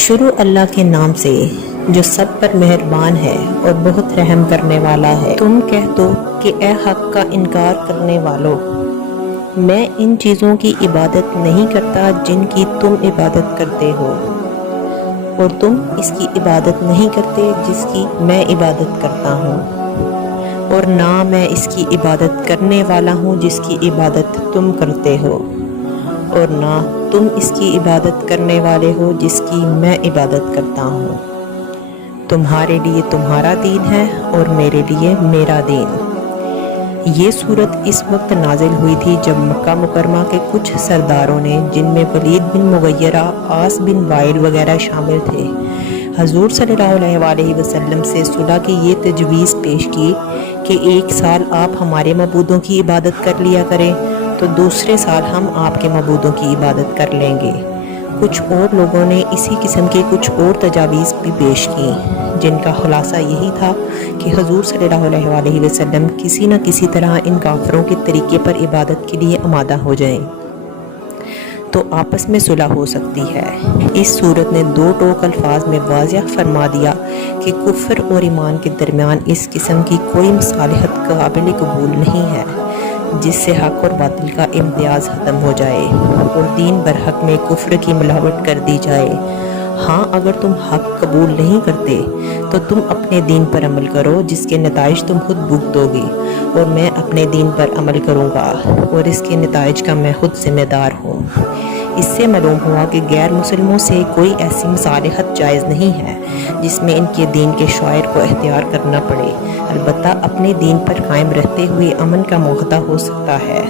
شروع اللہ کے نام سے جو سب پر مہربان ہے اور بہت رحم کرنے والا ہے۔ تم کہہ دو کہ اے حق کا انکار کرنے والو، میں ان چیزوں کی عبادت نہیں کرتا جن کی تم عبادت کرتے ہو، اور تم اس کی عبادت نہیں کرتے جس کی میں عبادت کرتا ہوں، اور نہ میں اس کی عبادت کرنے والا ہوں جس کی عبادت تم کرتے ہو، اور نہ تم اس کی عبادت کرنے والے ہو جس کی میں عبادت کرتا ہوں۔ تمہارے لیے تمہارا دین ہے اور میرے لیے میرا دین۔ یہ صورت اس وقت نازل ہوئی تھی جب مکہ مکرمہ کے کچھ سرداروں نے، جن میں ولید بن مغیرہ، عاص بن وائل وغیرہ شامل تھے، حضور صلی اللہ علیہ وسلم سے صلح کی یہ تجویز پیش کی کہ ایک سال آپ ہمارے معبودوں کی عبادت کر لیا کریں تو دوسرے سال ہم آپ کے معبودوں کی عبادت کر لیں گے۔ کچھ اور لوگوں نے اسی قسم کے کچھ اور تجاویز بھی پیش کی، جن کا خلاصہ یہی تھا کہ حضور صلی اللہ علیہ وسلم کسی نہ کسی طرح ان کافروں کے طریقے پر عبادت کے لیے آمادہ ہو جائیں تو آپس میں صلح ہو سکتی ہے۔ اس صورت نے دو ٹوک الفاظ میں واضح فرما دیا کہ کفر اور ایمان کے درمیان اس قسم کی کوئی مصالحت قابل قبول نہیں ہے جس سے حق اور باطل کا امتیاز ختم ہو جائے اور دین برحق میں کفر کی ملاوٹ کر دی جائے۔ ہاں، اگر تم حق قبول نہیں کرتے تو تم اپنے دین پر عمل کرو جس کے نتائج تم خود بھگتو گے، اور میں اپنے دین پر عمل کروں گا اور اس کے نتائج کا میں خود ذمہ دار ہوں۔ اس سے معلوم ہوا کہ غیر مسلموں سے کوئی ایسی مصالحت جائز نہیں ہے جس میں ان کے دین کے شعائر کو اختیار کرنا پڑے، البتہ اپنے دین پر قائم رہتے ہوئے امن کا معاہدہ ہو سکتا ہے۔